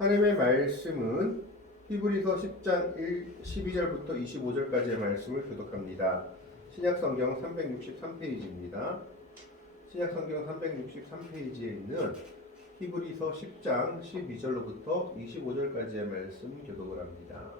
하나님의 말씀은 히브리서 10장 12절부터 25절까지의 말씀을 교독합니다. 신약성경 363페이지입니다. 신약성경 363페이지에 있는 히브리서 10장 12절로부터 25절까지의 말씀 교독을 합니다.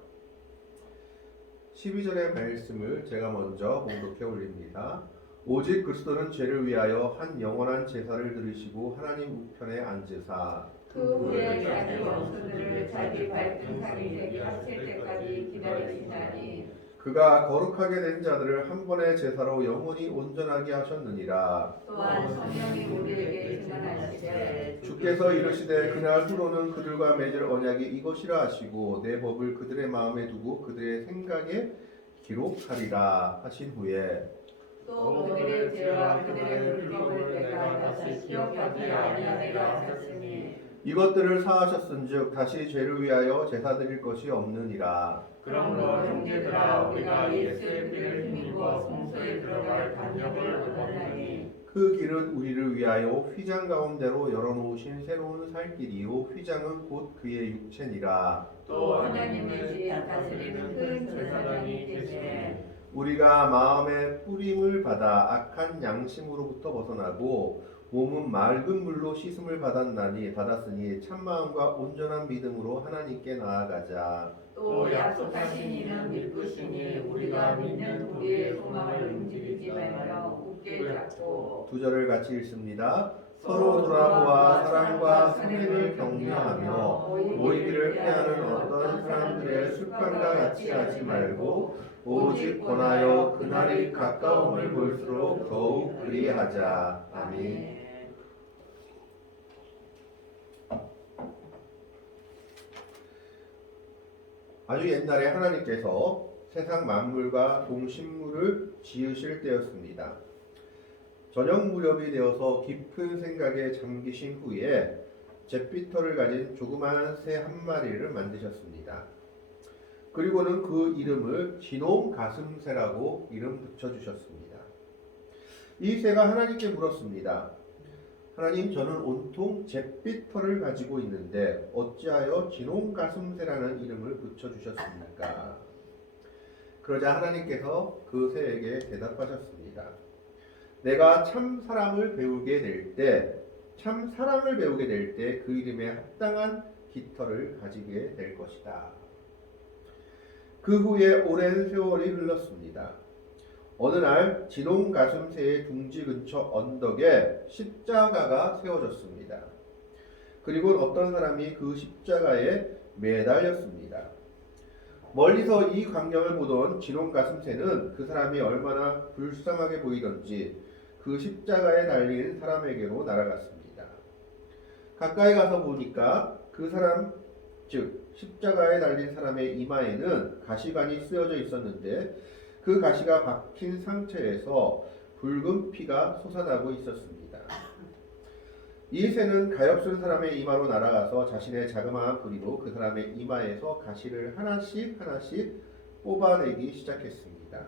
12절의 말씀을 제가 먼저 봉독해 올립니다. 오직 그리스도는 죄를 위하여 한 영원한 제사를 드리시고 하나님 우편에 앉으사 그 후에 자기 원수들을 자기 발등상이 되게 하실 때까지 기다리시나니 그가 거룩하게 된 자들을 한 번의 제사로 영원히 온전하게 하셨느니라. 또한 성령이 우리에게 증언하시되 주께서 이르시되 그날 후로는 그들과 맺을 언약이 이것이라 하시고 내 법을 그들의 마음에 두고 그들의 생각에 기록하리라 하신 후에 또 그들의 죄와 그들의 불법을 내가 다시 기억하지 아니하리라 하셨으니 이것들을 사하셨은즉 다시 죄를 위하여 제사 드릴 것이 없느니라. 그러므로 형제들아 우리가 예수의 피를 힘입어 성소에 들어갈 담력을 얻었나니 그 길은 우리를 위하여 휘장 가운데로 열어놓으신 새로운 살 길이요 휘장은 곧 그의 육체니라. 또 하나님의 집 다스리는 큰 제사장이 계시네 우리가 마음의 뿌림을 받아 악한 양심으로부터 벗어나고 몸은 맑은 물로 씻음을 받았으니 참마음과 온전한 믿음으로 하나님께 나아가자. 또 약속하신 이는 믿으시니 우리가 믿는 우리의 소망을 움직이지 말며 굳게 잡고 2절을 같이 읽습니다. 서로 돌아보아 사랑과 선행을 격려하며 모이기를 패하는 어떤 사람들의 습관과 같이 하지 말고 오직 권하여 그날이 가까움을 볼수록 더욱 그리하자. 아멘. 아주 옛날에 하나님께서 세상 만물과 동식물을 지으실 때였습니다. 저녁 무렵이 되어서 깊은 생각에 잠기신 후에 잿빛털을 가진 조그마한 새 한 마리를 만드셨습니다. 그리고는 그 이름을 진홍 가슴새라고 이름 붙여주셨습니다. 이 새가 하나님께 물었습니다. 하나님, 저는 온통 잿빛털을 가지고 있는데 어찌하여 진홍 가슴새라는 이름을 붙여주셨습니까? 그러자 하나님께서 그 새에게 대답하셨습니다. 내가 참 사랑을 배우게 될 때 그 이름에 합당한 깃털을 가지게 될 것이다. 그 후에 오랜 세월이 흘렀습니다. 어느 날 진홍 가슴새의 둥지 근처 언덕에 십자가가 세워졌습니다. 그리고 어떤 사람이 그 십자가에 매달렸습니다. 멀리서 이 광경을 보던 진홍 가슴새는 그 사람이 얼마나 불쌍하게 보이던지 그 십자가에 달린 사람에게로 날아갔습니다. 가까이 가서 보니까 그 사람, 즉 십자가에 달린 사람의 이마에는 가시관이 쓰여져 있었는데 그 가시가 박힌 상처에서 붉은 피가 솟아나고 있었습니다. 이 새는 가엾은 사람의 이마로 날아가서 자신의 자그마한 부리로 그 사람의 이마에서 가시를 하나씩 뽑아내기 시작했습니다.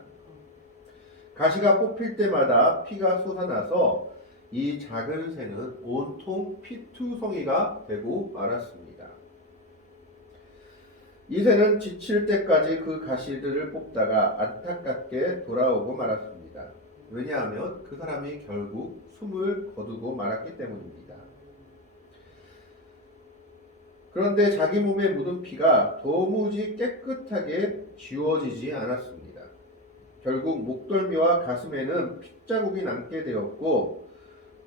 가시가 뽑힐 때마다 피가 솟아나서 이 작은 새는 온통 피투성이가 되고 말았습니다. 이 새는 지칠 때까지 그 가시들을 뽑다가 안타깝게 돌아오고 말았습니다. 왜냐하면 그 사람이 결국 숨을 거두고 말았기 때문입니다. 그런데 자기 몸에 묻은 피가 도무지 깨끗하게 지워지지 않았습니다. 결국 목덜미와 가슴에는 핏자국이 남게 되었고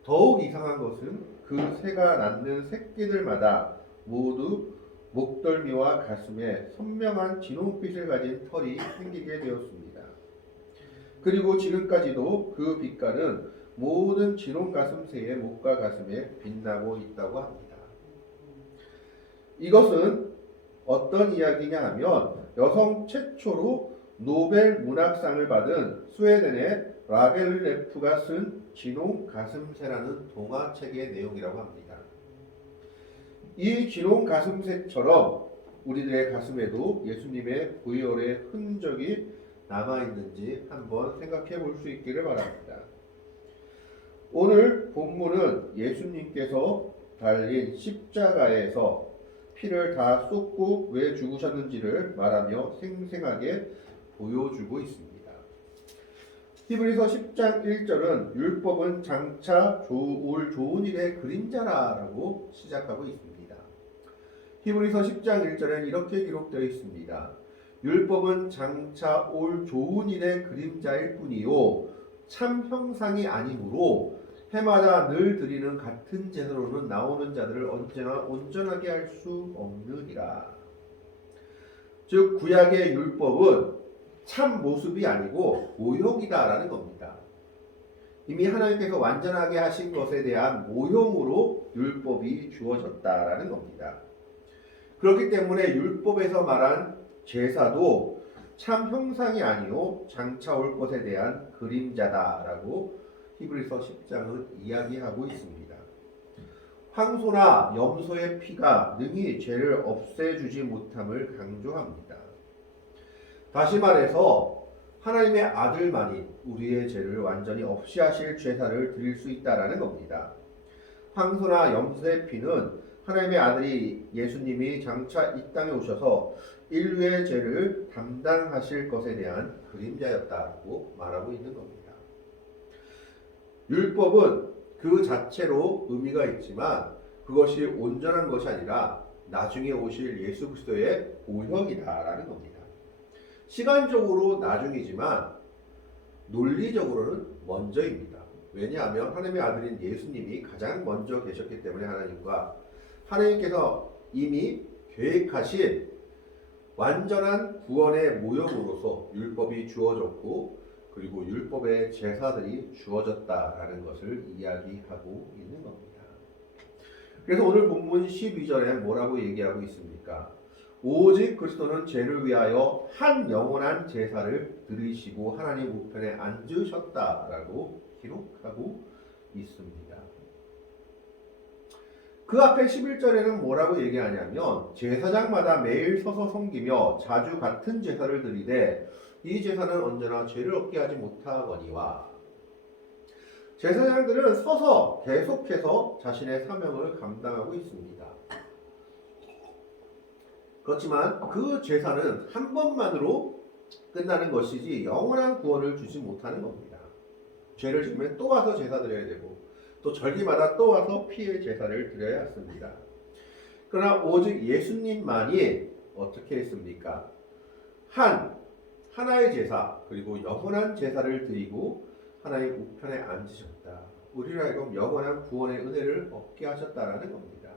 더욱 이상한 것은 그 새가 낳는 새끼들마다 모두 목덜미와 가슴에 선명한 진홍빛을 가진 털이 생기게 되었습니다. 그리고 지금까지도 그 빛깔은 모든 진홍 가슴새의 목과 가슴에 빛나고 있다고 합니다. 이것은 어떤 이야기냐 하면 여성 최초로 노벨 문학상을 받은 스웨덴의 라겔레프가 쓴 진홍 가슴새라는 동화책의 내용이라고 합니다. 이 진홍 가슴새처럼 우리들의 가슴에도 예수님의 보혈의 흔적이 남아있는지 한번 생각해 볼 수 있기를 바랍니다. 오늘 본문은 예수님께서 달린 십자가에서 피를 다 쏟고 왜 죽으셨는지를 말하며 생생하게 보여주고 있습니다. 히브리서 10장 1절은 율법은 장차 올 좋은 일의 그림자라고 시작하고 있습니다. 히브리서 10장 1절엔 이렇게 기록되어 있습니다. 율법은 장차 올 좋은 일의 그림자일 뿐이요 참 형상이 아니므로 해마다 늘 드리는 같은 제사로는 나오는 자들을 언제나 온전하게 할 수 없느니라. 즉 구약의 율법은 참 모습이 아니고 모형이다라는 겁니다. 이미 하나님께서 완전하게 하신 것에 대한 모형으로 율법이 주어졌다라는 겁니다. 그렇기 때문에 율법에서 말한 제사도 참 형상이 아니요 장차 올 것에 대한 그림자다라고 히브리서 10장은 이야기하고 있습니다. 황소나 염소의 피가 능히 죄를 없애주지 못함을 강조합니다. 다시 말해서 하나님의 아들만이 우리의 죄를 완전히 없이 하실 제사를 드릴 수 있다라는 겁니다. 황소나 염소의 피는 하나님의 아들이 예수님이 장차 이 땅에 오셔서 인류의 죄를 담당하실 것에 대한 그림자였다고 말하고 있는 겁니다. 율법은 그 자체로 의미가 있지만 그것이 온전한 것이 아니라 나중에 오실 예수 그리스도의 모형이다라는 겁니다. 시간적으로 나중이지만 논리적으로는 먼저입니다. 왜냐하면 하나님의 아들인 예수님이 가장 먼저 계셨기 때문에 하나님께서 이미 계획하신 완전한 구원의 모형으로서 율법이 주어졌고 그리고 율법의 제사들이 주어졌다라는 것을 이야기하고 있는 겁니다. 그래서 오늘 본문 12절에 뭐라고 얘기하고 있습니까? 오직 그리스도는 죄를 위하여 한 영원한 제사를 드리시고 하나님 우편에 앉으셨다라고 기록하고 있습니다. 그 앞에 11절에는 뭐라고 얘기하냐면 제사장마다 매일 서서 섬기며 자주 같은 제사를 드리되 이 제사는 언제나 죄를 얻게 하지 못하거니와 제사장들은 서서 계속해서 자신의 사명을 감당하고 있습니다. 그렇지만 그 제사는 한 번만으로 끝나는 것이지 영원한 구원을 주지 못하는 겁니다. 죄를 지으면 또 와서 제사 드려야 되고 또 절기마다 또 와서 피의 제사를 드려야 했습니다. 그러나 오직 예수님만이 어떻게 했습니까? 하나의 제사 그리고 영원한 제사를 드리고 하나의 우편에 앉으셨다. 우리로 하여금 영원한 구원의 은혜를 얻게 하셨다라는 겁니다.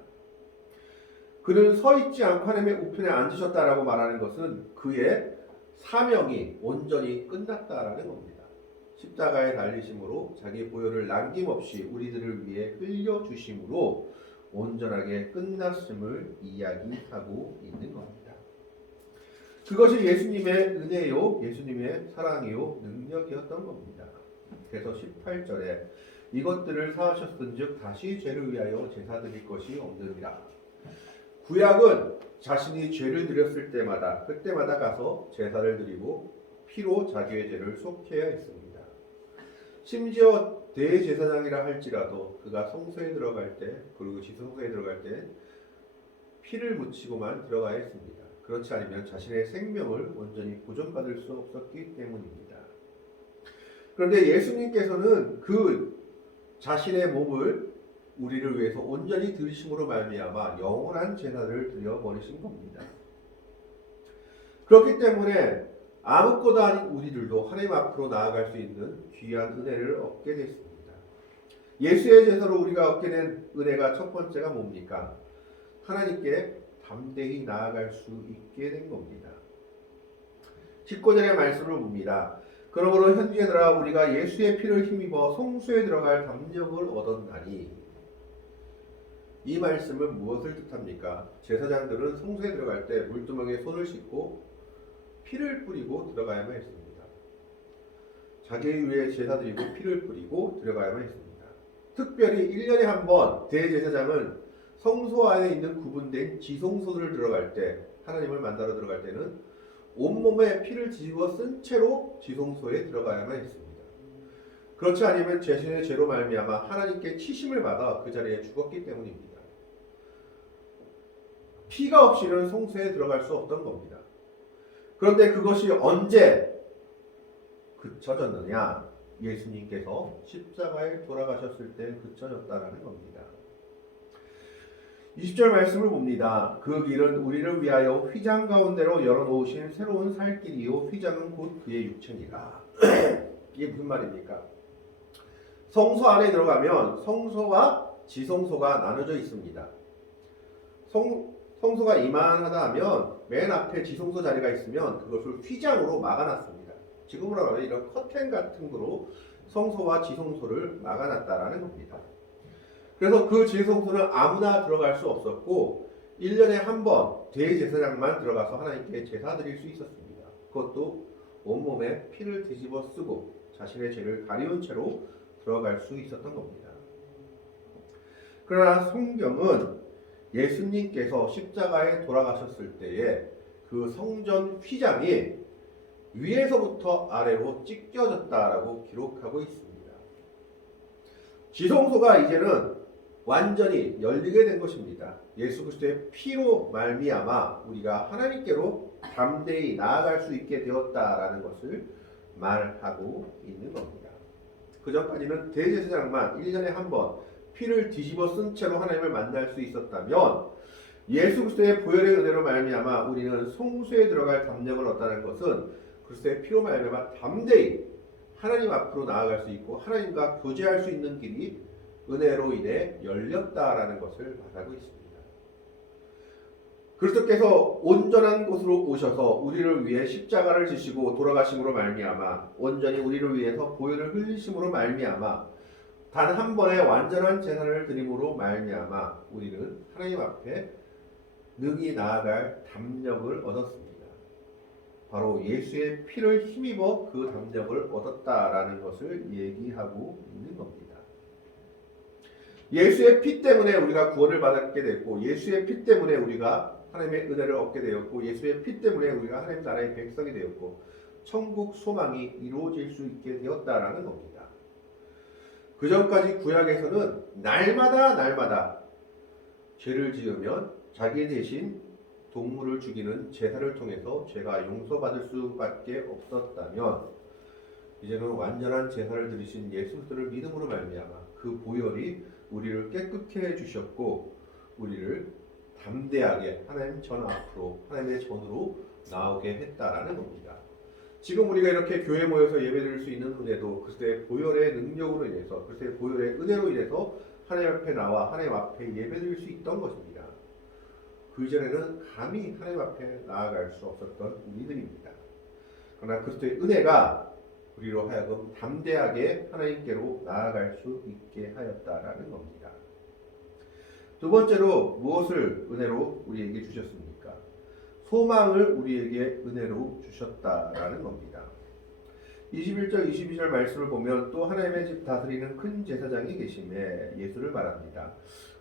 그는 서 있지 않고 하나님의 우편에 앉으셨다라고 말하는 것은 그의 사명이 온전히 끝났다라는 겁니다. 십자가에 달리심으로 자기 보혈을 남김없이 우리들을 위해 흘려주심으로 온전하게 끝났음을 이야기하고 있는 겁니다. 그것이 예수님의 은혜요, 예수님의 사랑이요, 능력이었던 겁니다. 그래서 18절에 이것들을 사하셨은즉 다시 죄를 위하여 제사 드릴 것이 없느니라. 구약은 자신이 죄를 드렸을 때마다 그때마다 가서 제사를 드리고 피로 자기의 죄를 속해야 했습니다. 심지어 대제사장이라 할지라도 그가 성소에 들어갈 때 그리고 지성소에 들어갈 때 피를 묻히고만 들어가야 했습니다. 그렇지 않으면 자신의 생명을 온전히 보존받을 수 없었기 때문입니다. 그런데 예수님께서는 그 자신의 몸을 우리를 위해서 온전히 들이심으로 말미암아 영원한 제사를 드려 버리신 겁니다. 그렇기 때문에 아무것도 아닌 우리들도 하나님 앞으로 나아갈 수 있는 귀한 은혜를 얻게 됐습니다. 예수의 제사로 우리가 얻게 된 은혜가 첫 번째가 뭡니까? 하나님께 담대히 나아갈 수 있게 된 겁니다. 19절의 말씀을 봅니다. 그러므로 현지에들아 우리가 예수의 피를 힘입어 성소에 들어갈 담력을 얻었나니 이 말씀은 무엇을 뜻합니까? 제사장들은 성소에 들어갈 때 물두멍에 손을 씻고 피를 뿌리고 들어가야만 했습니다. 자기를 위해 제사 드리고 피를 뿌리고 들어가야만 했습니다. 특별히 1년에 한 번 대제사장은 성소 안에 있는 구분된 지성소를 들어갈 때 하나님을 만나러 들어갈 때는 온몸에 피를 뒤집어 쓴 채로 지성소에 들어가야만 했습니다. 그렇지 않으면 자신의 죄로 말미암아 하나님께 치심을 받아 그 자리에 죽었기 때문입니다. 피가 없이는 성소에 들어갈 수 없던 겁니다. 그런데 그것이 언제 그쳐졌느냐? 예수님께서 십자가에 돌아가셨을 때 그쳐졌다라는 겁니다. 20절 말씀을 봅니다. 그 길은 우리를 위하여 휘장 가운데로 열어놓으신 새로운 살 길이요 휘장은 곧 그의 육체니라. 이게 무슨 말입니까? 성소 안에 들어가면 성소와 지성소가 나눠져 있습니다. 성소가 이만하다 하면 맨 앞에 지성소 자리가 있으면 그것을 휘장으로 막아놨습니다. 지금으로 하면 이런 커튼 같은 거로 성소와 지성소를 막아놨다라는 겁니다. 그래서 그 지성소는 아무나 들어갈 수 없었고 1년에 한 번 대제사장만 들어가서 하나님께 제사 드릴 수 있었습니다. 그것도 온몸에 피를 뒤집어 쓰고 자신의 죄를 가리운 채로 들어갈 수 있었던 겁니다. 그러나 성경은 예수님께서 십자가에 돌아가셨을 때에 그 성전 휘장이 위에서부터 아래로 찢겨졌다라고 기록하고 있습니다. 지성소가 이제는 완전히 열리게 된 것입니다. 예수 그리스도의 피로 말미암아 우리가 하나님께로 담대히 나아갈 수 있게 되었다라는 것을 말하고 있는 겁니다. 그 전까지는 대제사장만 1년에 한 번 피를 뒤집어 쓴 채로 하나님을 만날 수 있었다면 예수 그리스도의 보혈의 은혜로 말미암아 우리는 성소에 들어갈 담력을 얻다는 것은 그리스도의 피로 말미암아 담대히 하나님 앞으로 나아갈 수 있고 하나님과 교제할 수 있는 길이 은혜로 인해 열렸다라는 것을 말하고 있습니다. 그리스도께서 온전한 곳으로 오셔서 우리를 위해 십자가를 지시고 돌아가심으로 말미암아 온전히 우리를 위해서 보혈을 흘리심으로 말미암아 단 한 번의 완전한 제사를 드림으로 말미암아 우리는 하나님 앞에 능히 나아갈 담력을 얻었습니다. 바로 예수의 피를 힘입어 그 담력을 얻었다라는 것을 얘기하고 있는 겁니다. 예수의 피 때문에 우리가 구원을 받게 됐고 예수의 피 때문에 우리가 하나님의 은혜를 얻게 되었고 예수의 피 때문에 우리가 하나님 나라의 백성이 되었고 천국 소망이 이루어질 수 있게 되었다라는 겁니다. 그 전까지 구약에서는 날마다 죄를 지으면 자기 대신 동물을 죽이는 제사를 통해서 죄가 용서받을 수밖에 없었다면 이제는 완전한 제사를 드리신 예수 그리스도를 믿음으로 말미암아 그 보혈이 우리를 깨끗게 해주셨고 우리를 담대하게 하나님 전 앞으로 하나님의 전으로 나오게 했다라는 겁니다. 지금 우리가 이렇게 교회 모여서 예배드릴 수 있는 은혜도 그리스도의 보혈의 능력으로 인해서 그리스도의 보혈의 은혜로 인해서 하나님 앞에 나와 하나님 앞에 예배드릴 수 있던 것입니다. 그 이전에는 감히 하나님 앞에 나아갈 수 없었던 우리들입니다. 그러나 그리스도의 은혜가 우리로 하여금 담대하게 하나님께로 나아갈 수 있게 하였다라는 겁니다. 두 번째로 무엇을 은혜로 우리에게 주셨습니까? 소망을 우리에게 은혜로 주셨다라는 겁니다. 21절 22절 말씀을 보면 또 하나님의 집 다스리는 큰 제사장이 계심에 예수를 말합니다.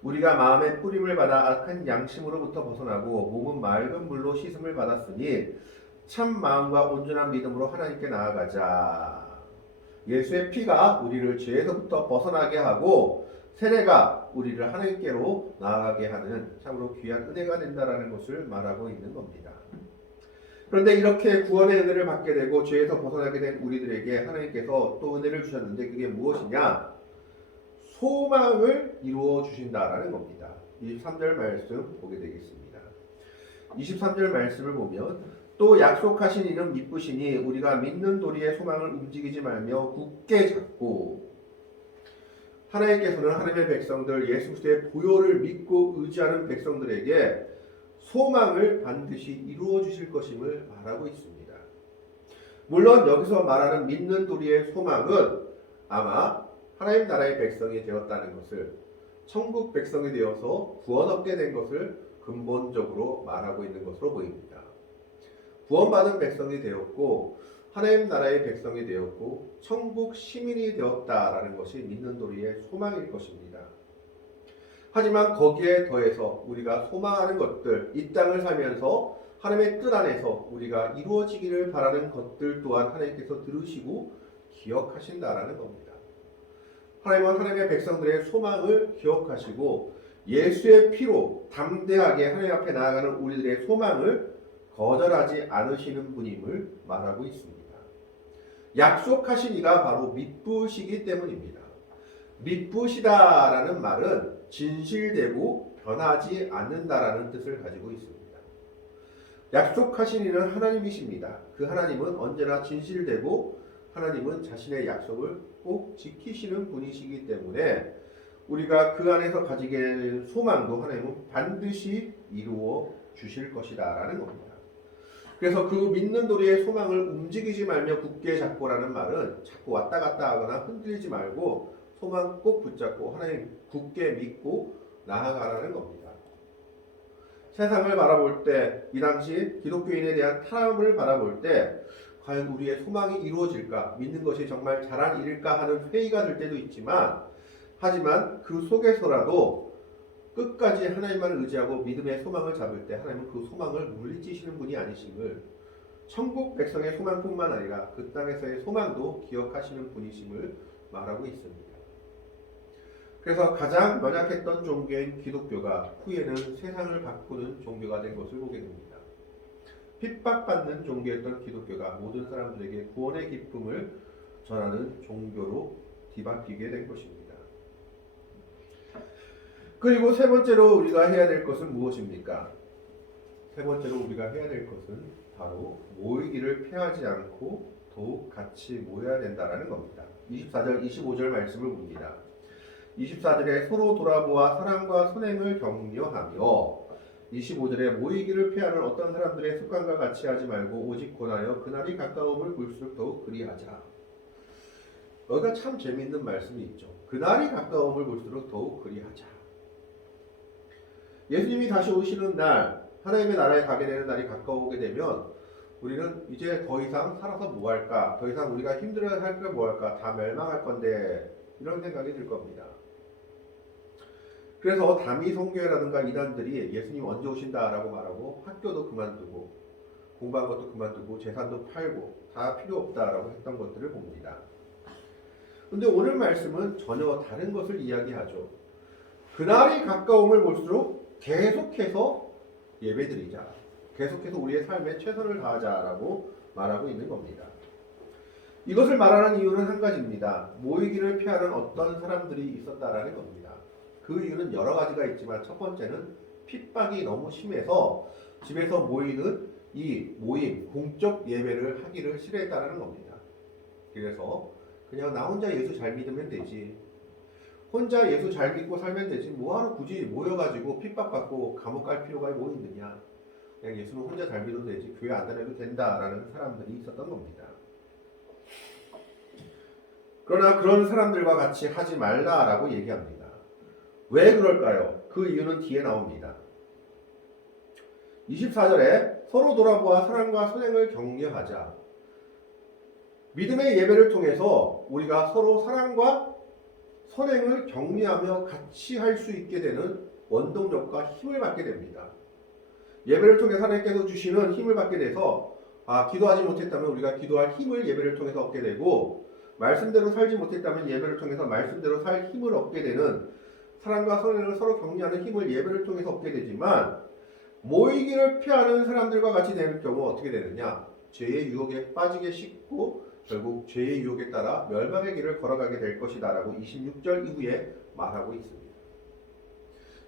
우리가 마음의 뿌림을 받아 악한 양심으로부터 벗어나고 몸은 맑은 물로 씻음을 받았으니 참 마음과 온전한 믿음으로 하나님께 나아가자. 예수의 피가 우리를 죄에서부터 벗어나게 하고 세례가 우리를 하나님께로 나아가게 하는 참으로 귀한 은혜가 된다라는 것을 말하고 있는 겁니다. 그런데 이렇게 구원의 은혜를 받게 되고 죄에서 벗어나게 된 우리들에게 하나님께서 또 은혜를 주셨는데 그게 무엇이냐? 소망을 이루어 주신다라는 겁니다. 23절 말씀 보게 되겠습니다. 23절 말씀을 보면 또 약속하신 이는 미쁘시니 우리가 믿는 도리의 소망을 움직이지 말며 굳게 잡고 하나님께서는 하나님의 백성들 예수 그리스도의 보혈을 믿고 의지하는 백성들에게 소망을 반드시 이루어 주실 것임을 말하고 있습니다. 물론 여기서 말하는 믿는 도리의 소망은 아마 하나님 나라의 백성이 되었다는 것을 천국 백성이 되어서 구원 얻게 된 것을 근본적으로 말하고 있는 것으로 보입니다. 구원받은 백성이 되었고 하나님 나라의 백성이 되었고 천국 시민이 되었다라는 것이 믿는 도리의 소망일 것입니다. 하지만 거기에 더해서 우리가 소망하는 것들, 이 땅을 살면서 하나님의 뜻 안에서 우리가 이루어지기를 바라는 것들 또한 하나님께서 들으시고 기억하신다라는 겁니다. 하나님은 하나님의 백성들의 소망을 기억하시고 예수의 피로 담대하게 하나님 앞에 나아가는 우리들의 소망을 거절하지 않으시는 분임을 말하고 있습니다. 약속하신 이가 바로 미쁘시기 때문입니다. 미쁘시다라는 말은 진실되고 변하지 않는다라는 뜻을 가지고 있습니다. 약속하신 이는 하나님이십니다. 그 하나님은 언제나 진실되고 하나님은 자신의 약속을 꼭 지키시는 분이시기 때문에 우리가 그 안에서 가지게 될 소망도 하나님은 반드시 이루어 주실 것이다 라는 겁니다. 그래서 그 믿는 도리의 소망을 움직이지 말며 굳게 잡고라는 말은 자꾸 왔다 갔다 하거나 흔들리지 말고 소망 꼭 붙잡고 하나님 굳게 믿고 나아가라는 겁니다. 세상을 바라볼 때, 이 당시 기독교인에 대한 타락을 바라볼 때 과연 우리의 소망이 이루어질까, 믿는 것이 정말 잘한 일일까 하는 회의가 들 때도 있지만, 하지만 그 속에서라도 끝까지 하나님만을 의지하고 믿음의 소망을 잡을 때 하나님은 그 소망을 물리치시는 분이 아니심을, 천국 백성의 소망뿐만 아니라 그 땅에서의 소망도 기억하시는 분이심을 말하고 있습니다. 그래서 가장 연약했던 종교인 기독교가 후에는 세상을 바꾸는 종교가 된 것을 보게 됩니다. 핍박받는 종교였던 기독교가 모든 사람들에게 구원의 기쁨을 전하는 종교로 뒤바뀌게 된 것입니다. 그리고 세 번째로 우리가 해야 될 것은 무엇입니까? 세 번째로 우리가 해야 될 것은 바로 모이기를 피하지 않고 더욱 같이 모여야 된다는 겁니다. 24절, 25절 말씀을 봅니다. 24절에 서로 돌아보아 사랑과 선행을 격려하며, 25절에 모이기를 피하는 어떤 사람들의 습관과 같이 하지 말고 오직 권하여 그날이 가까움을 볼수록 더욱 그리하자. 여기가 참 재미있는 말씀이 있죠. 그날이 가까움을 볼수록 더욱 그리하자. 예수님이 다시 오시는 날, 하나님의 나라에 가게 되는 날이 가까우게 되면 우리는 이제 더 이상 살아서 뭐 할까? 더 이상 우리가 힘들어야 할 게 뭐 할까? 다 멸망할 건데, 이런 생각이 들 겁니다. 그래서 다미 선교회라든가 이단들이 예수님 언제 오신다라고 말하고 학교도 그만두고 공부한 것도 그만두고 재산도 팔고 다 필요 없다라고 했던 것들을 봅니다. 근데 오늘 말씀은 전혀 다른 것을 이야기하죠. 그날이 가까움을 볼수록 계속해서 예배드리자, 계속해서 우리의 삶에 최선을 다하자라고 말하고 있는 겁니다. 이것을 말하는 이유는 한 가지입니다. 모이기를 피하는 어떤 사람들이 있었다라는 겁니다. 그 이유는 여러 가지가 있지만 첫 번째는 핍박이 너무 심해서 집에서 모이는 이 모임, 공적 예배를 하기를 싫어했다는 겁니다. 그래서 그냥 나 혼자 예수 잘 믿으면 되지, 혼자 예수 잘 믿고 살면 되지, 뭐하러 굳이 모여가지고 핍박받고 감옥 갈 필요가 뭐 있느냐, 그냥 예수는 혼자 잘 믿어도 되지, 교회 안 다녀도 된다라는 사람들이 있었던 겁니다. 그러나 그런 사람들과 같이 하지 말라라고 얘기합니다. 왜 그럴까요? 그 이유는 뒤에 나옵니다. 24절에 서로 돌아보아 사랑과 선행을 격려하자. 믿음의 예배를 통해서 우리가 서로 사랑과 선행을 격려하며 같이 할 수 있게 되는 원동력과 힘을 받게 됩니다. 예배를 통해 하나님께서 주시는 힘을 받게 돼서 기도하지 못했다면 우리가 기도할 힘을 예배를 통해서 얻게 되고, 말씀대로 살지 못했다면 예배를 통해서 말씀대로 살 힘을 얻게 되는, 사랑과 선행을 서로 격려하는 힘을 예배를 통해서 얻게 되지만, 모이기를 피하는 사람들과 같이 되는 경우 어떻게 되느냐? 죄의 유혹에 빠지게 싣고 결국 죄의 유혹에 따라 멸망의 길을 걸어가게 될 것이다 라고 26절 이후에 말하고 있습니다.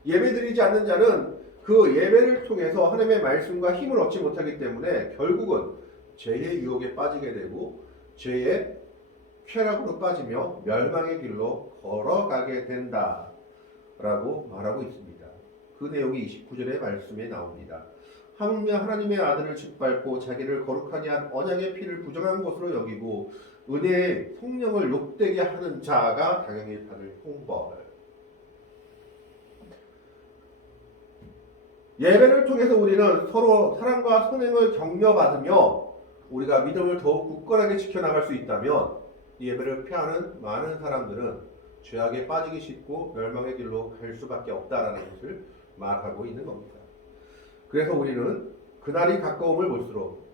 예배드리지 않는 자는 그 예배를 통해서 하나님의 말씀과 힘을 얻지 못하기 때문에 결국은 죄의 유혹에 빠지게 되고 죄의 쾌락으로 빠지며 멸망의 길로 걸어가게 된다 라고 말하고 있습니다. 그 내용이 29절의 말씀에 나옵니다. 하물며 하나님의 아들을 짓밟고 자기를 거룩하게 한 언약의 피를 부정한 것으로 여기고 은혜의 성령을 욕되게 하는 자가 당연히 받을 형벌. 예배를 통해서 우리는 서로 사랑과 선행을 격려받으며 우리가 믿음을 더욱 굳건하게 지켜나갈 수 있다면, 이 예배를 피하는 많은 사람들은 죄악에 빠지기 쉽고 멸망의 길로 갈 수밖에 없다라는 것을 말하고 있는 겁니다. 그래서 우리는 그날이 가까움을 볼수록,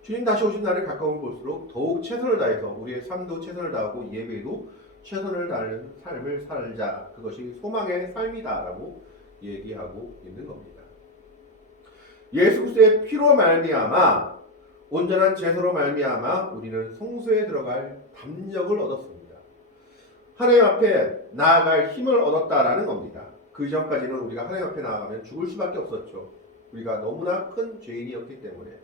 주님 다시 오신 날이 가까움을 볼수록 더욱 최선을 다해서 우리의 삶도 최선을 다하고 예배도 최선을 다하는 삶을 살자. 그것이 소망의 삶이다라고 얘기하고 있는 겁니다. 예수 그리스도의 피로 말미암아 온전한 제사로 말미암아 우리는 성소에 들어갈 담력을 얻었습니다. 하나님 앞에 나아갈 힘을 얻었다라는 겁니다. 그 전까지는 우리가 하나님 앞에 나아가면 죽을 수밖에 없었죠. 우리가 너무나 큰 죄인이었기 때문에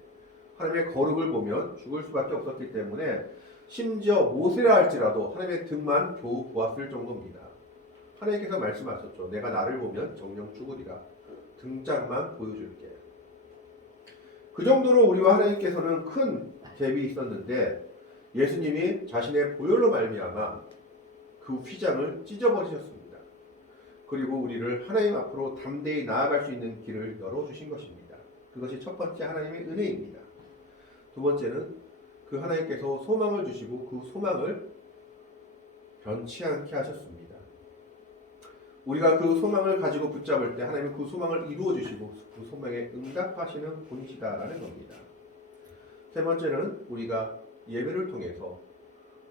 하나님의 거룩을 보면 죽을 수밖에 없었기 때문에 심지어 모세라 할지라도 하나님의 등만 겨우 보았을 정도입니다. 하나님께서 말씀하셨죠. 내가 나를 보면 정녕 죽으리라. 등짝만 보여줄게. 그 정도로 우리와 하나님께서는 큰 갭이 있었는데 예수님이 자신의 보혈로 말미암아 그 휘장을 찢어버리셨습니다. 그리고 우리를 하나님 앞으로 담대히 나아갈 수 있는 길을 열어주신 것입니다. 그것이 첫 번째 하나님의 은혜입니다. 두 번째는 그 하나님께서 소망을 주시고 그 소망을 변치 않게 하셨습니다. 우리가 그 소망을 가지고 붙잡을 때 하나님은 그 소망을 이루어 주시고 그 소망에 응답하시는 분이시다라는 겁니다. 세 번째는 우리가 예배를 통해서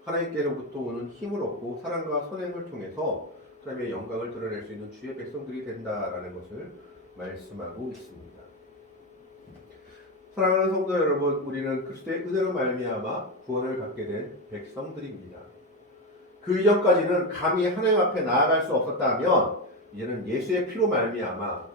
하나님께로부터 오는 힘을 얻고 사랑과 선행을 통해서 하나님의 영광을 드러낼 수 있는 주의 백성들이 된다라는 것을 말씀하고 있습니다. 사랑하는 성도 여러분, 우리는 그리스도의 은혜로 말미암아 구원을 받게 된 백성들입니다. 그 이전까지는 감히 하나님 앞에 나아갈 수 없었다면 이제는 예수의 피로 말미암아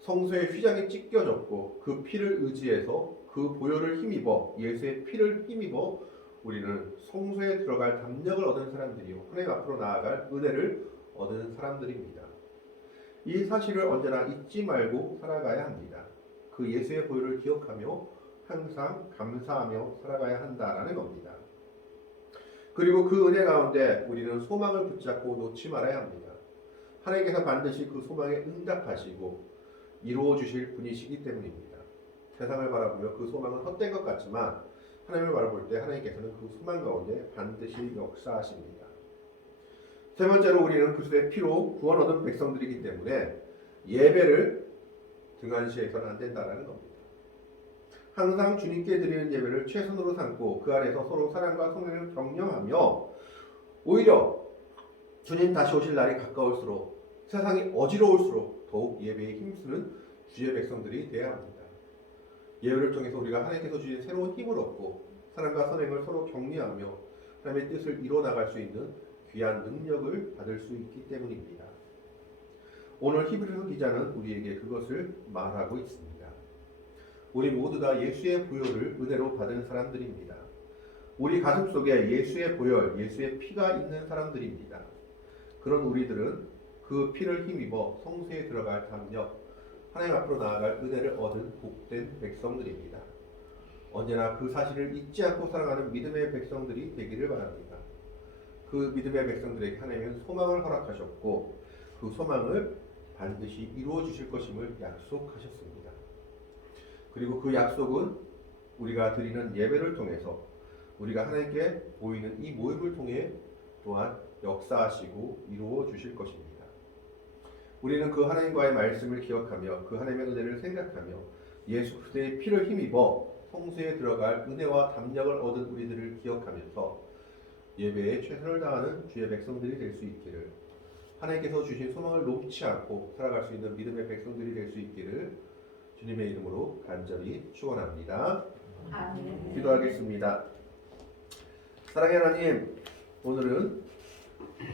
성소의 휘장이 찢겨졌고 그 피를 의지해서 그 보혈을 힘입어 예수의 피를 힘입어 우리는 성소에 들어갈 담력을 얻은 사람들이요 하나님 앞으로 나아갈 은혜를 얻은 사람들입니다. 이 사실을 언제나 잊지 말고 살아가야 합니다. 그 예수의 보혈을 기억하며 항상 감사하며 살아가야 한다라는 겁니다. 그리고 그 은혜 가운데 우리는 소망을 붙잡고 놓지 말아야 합니다. 하나님께서 반드시 그 소망에 응답하시고 이루어 주실 분이시기 때문입니다. 세상을 바라보며 그 소망은 헛된 것 같지만 하나님을 바라볼 때 하나님께서는 그 소망 가운데 반드시 역사하십니다. 세 번째로 우리는 그리스도의 피로 구원 얻은 백성들이기 때문에 예배를 등한시해서는 안 된다는 겁니다. 항상 주님께 드리는 예배를 최선으로 삼고 그 안에서 서로 사랑과 성령을 격려하며 오히려 주님 다시 오실 날이 가까울수록 세상이 어지러울수록 더욱 예배에 힘쓰는 주의 백성들이 되어야 합니다. 예배를 통해서 우리가 하나님께서 주신 새로운 힘을 얻고 사랑과 선행을 서로 격려하며 하나님의 뜻을 이뤄나갈 수 있는 귀한 능력을 받을 수 있기 때문입니다. 오늘 히브리서 기자는 우리에게 그것을 말하고 있습니다. 우리 모두 다 예수의 보혈을 은혜로 받은 사람들입니다. 우리 가슴 속에 예수의 보혈, 예수의 피가 있는 사람들입니다. 그런 우리들은 그 피를 힘입어 성소에 들어갈 담력, 하나님 앞으로 나아갈 은혜를 얻은 복된 백성들입니다. 언제나 그 사실을 잊지 않고 살아가는 믿음의 백성들이 되기를 바랍니다. 그 믿음의 백성들에게 하나님은 소망을 허락하셨고 그 소망을 반드시 이루어 주실 것임을 약속하셨습니다. 그리고 그 약속은 우리가 드리는 예배를 통해서 우리가 하나님께 보이는 이 모임을 통해 또한 역사하시고 이루어 주실 것입니다. 우리는 그 하나님과의 말씀을 기억하며 그 하나님의 은혜를 생각하며 예수 그리스도의 피를 힘입어 성소에 들어갈 은혜와 담력을 얻은 우리들을 기억하면서 예배에 최선을 다하는 주의 백성들이 될 수 있기를, 하나님께서 주신 소망을 놓지 않고 살아갈 수 있는 믿음의 백성들이 될 수 있기를 주님의 이름으로 간절히 축원합니다. 아멘. 기도하겠습니다. 사랑의 하나님, 오늘은